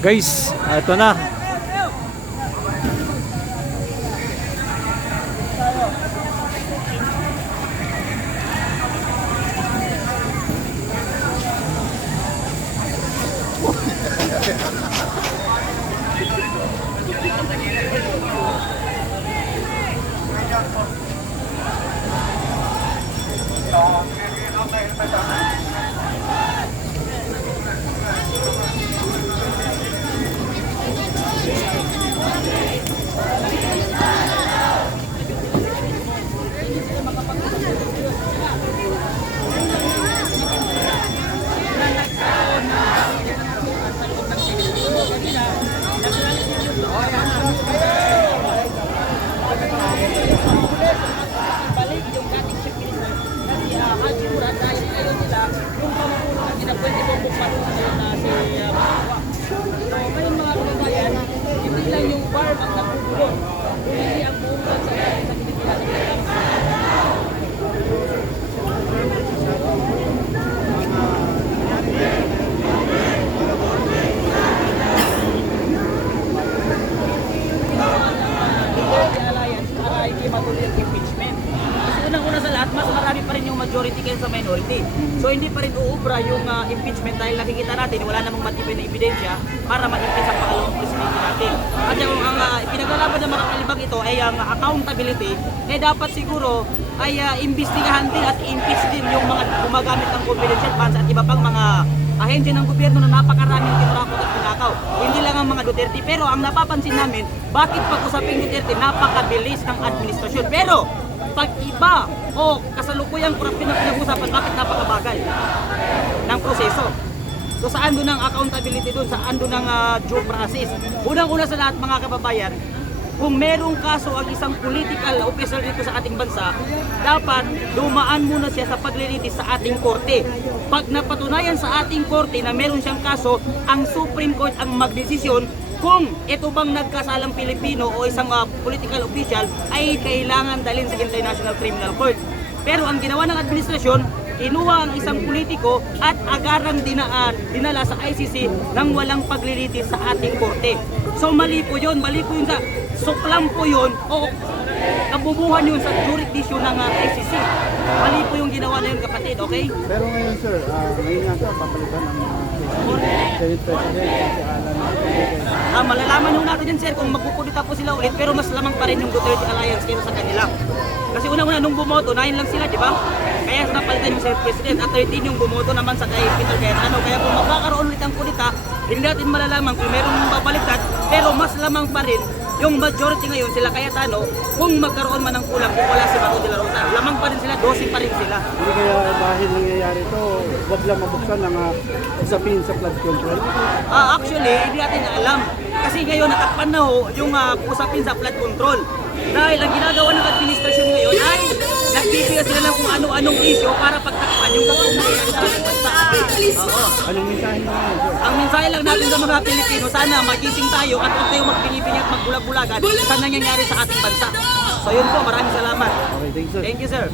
Guys, ito na. Majority kaysa sa minority. So hindi pa rin uubra yung impeachment dahil nakikita natin wala namang matibay na ebidensya para ma-impeach ang pangalawang presidente natin. At yung pinaglalaban ng mga kalibang ito ay ang accountability, dapat siguro ay imbestigahan din at impeach din yung mga gumagamit ng confidential funds at iba pang mga ahensya ng gobyerno na napakaraming tinurakot at pinakaw. Hindi lang ang mga Duterte, pero ang napapansin namin, bakit pag-usaping Duterte napakabilis ng administrasyon. Pero pag iba o kasalukuyang korupsyon na pinag-usapan, bakit napakabagal ng proseso? So saan doon ang accountability doon? Saan doon ang due process? Unang-una sa lahat mga kababayan, kung merong kaso ang isang political official dito sa ating bansa, dapat dumaan muna siya sa paglilitis sa ating korte. Pag napatunayan sa ating korte na meron siyang kaso, ang Supreme Court ang magdesisyon kung ito bang nagkasalang Pilipino o isang political official ay kailangan dalhin sa International Criminal Court. Pero ang ginawa ng administrasyon, kinuha ang isang politiko at agarang dinala sa ICC nang walang paglilitis sa ating korte. So mali po yun sa suklam po yun o kabubuhan yun sa jurisdiction ng ICC. Mali po yung ginawa na yun, kapatid, okay? Pero ngayon sir, ngayon nga ito, papalitan ng Senate President si Alan. Malalaman nung natin yan sir kung magpupulita po sila ulit, pero mas lamang pa rin yung Duterte Alliance kaysa sa kanila. Kasi una-una nung bumoto, 9 lang sila, di ba? Kaya napalitan yung Senate President at 13 yung bumoto naman sa kay Peter Cayetano. Kaya kung magkakaroon ulit ang kulita, hindi natin malalaman kung merong babaliktad, pero mas lamang pa rin yung majority ngayon sila Cayetano kung magkaroon man ng kulang kung wala si Bato de la Rosa. Lamang pa rin sila, 12 pa rin sila. Hindi kaya dahil nangyayari ito, wag lang mabuksan ng usapin sa flood control? Actually, hindi natin alam. Kasi ngayon natakpan na yung usapin sa flood control. Dahil ang ginagawa ng administrasyon ngayon ay nagbibigay sila ng kung ano-anong issue para pagtakpan yung kasunod sa ating bansa. Anong mensahe mo ngayon sir? Ang mensahe lang natin sa mga Pilipino, sana magising tayo at huwag tayong magpinipingi at magbulag-bulagan sa nangyayari sa ating bansa. So yun po, maraming salamat. Okay, thank you sir. Thank you sir.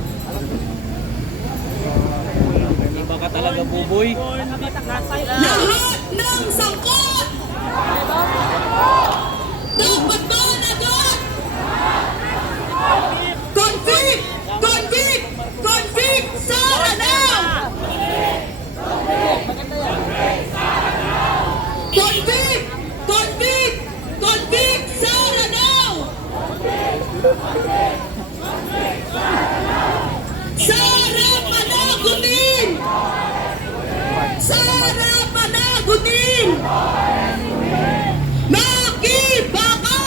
Iba ka talaga, buboy. Lahat ng sangkot! Dapat doon na doon! Convict! Convict! Convict! Sara now! Convict! Convict! Convict! Sara now! Sara panagutin! Sara panagutin! Makibaka!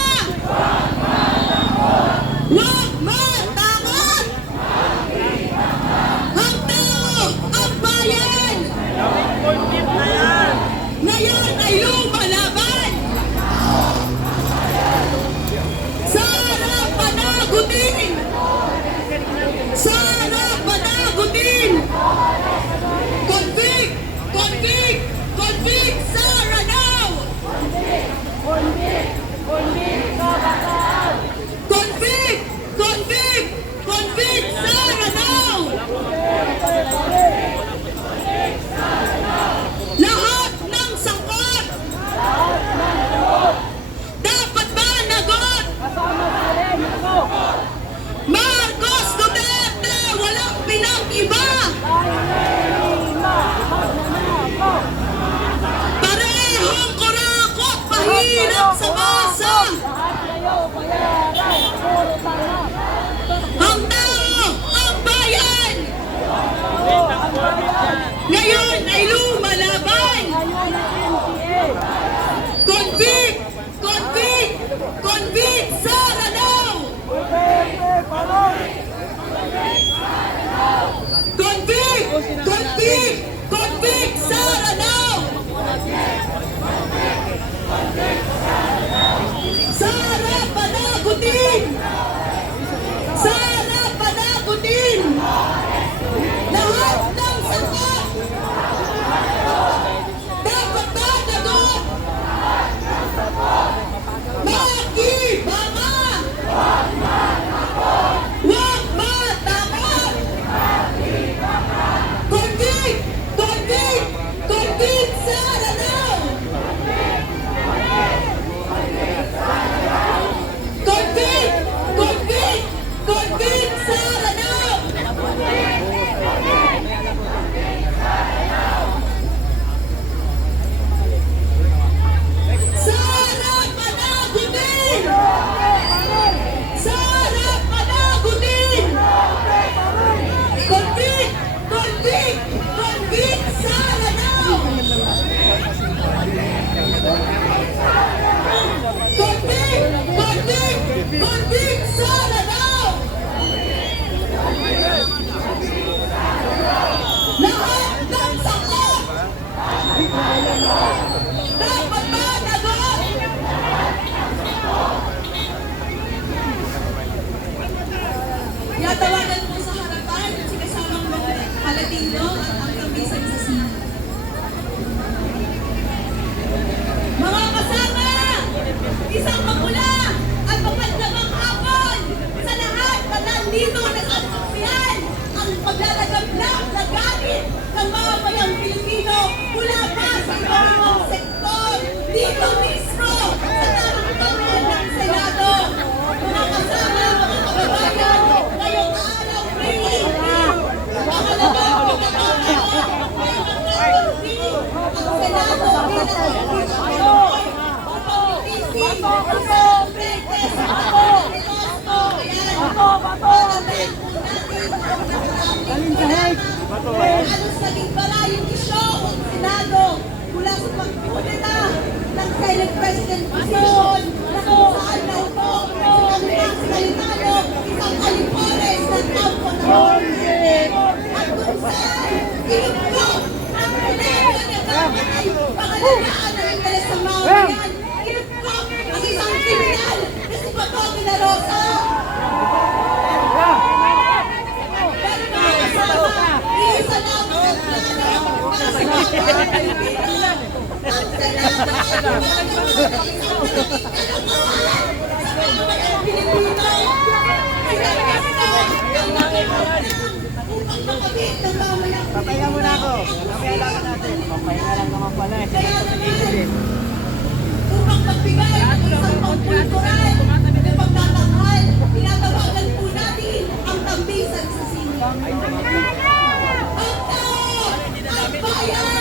Huwag matakot! Ang tao, ang bayan! Ngayon ay lumalaban! Sara panagutin! Sara panagutin! Convict! Convict! Convict! Sara now! Convict! Convict! Convict! Sara now! Lahat ng sangkot! Dapat ba nagot? Yatawagan po sa harapan si kasamang Palatino at ang kambisan sa sino. Mga kasama! Isang mapula at mapagdamang hapon sa lahat na nandito na sasaksiyan ang paglalagablak na gamit ng mga bayang Pilipino mula pa sa ibang sektor dito mismo sa tamang ng Senado. Mga kasama, mga kababayan, ngayong araw training pangalawang pagkakataon ngayong ang Senado Halos naging pala yung isyo ng Senado mula sa pagkudeta ng Senate President position na kung saan naupo ang Pangsalintano isang alipores ng kampo ng Morgan at kung saan inigok ang relevyo na dapat pangalagaan ng interes ng mga bayan. Inigok ang isang kriminal na si Bato de la Rosa. Isa lang ang plano para sa mga Pilipino. Ang Senado Pilipino. Upang makabit ng mamayang Papahinga muna ako. Mamaya lang natin. Papahinga lang naman pala eh. Kaya naman, upang magbigay ng isang pangkultural na pagtatanghal, tinatawagan po natin ang tambisan sa sino. Ang bayan!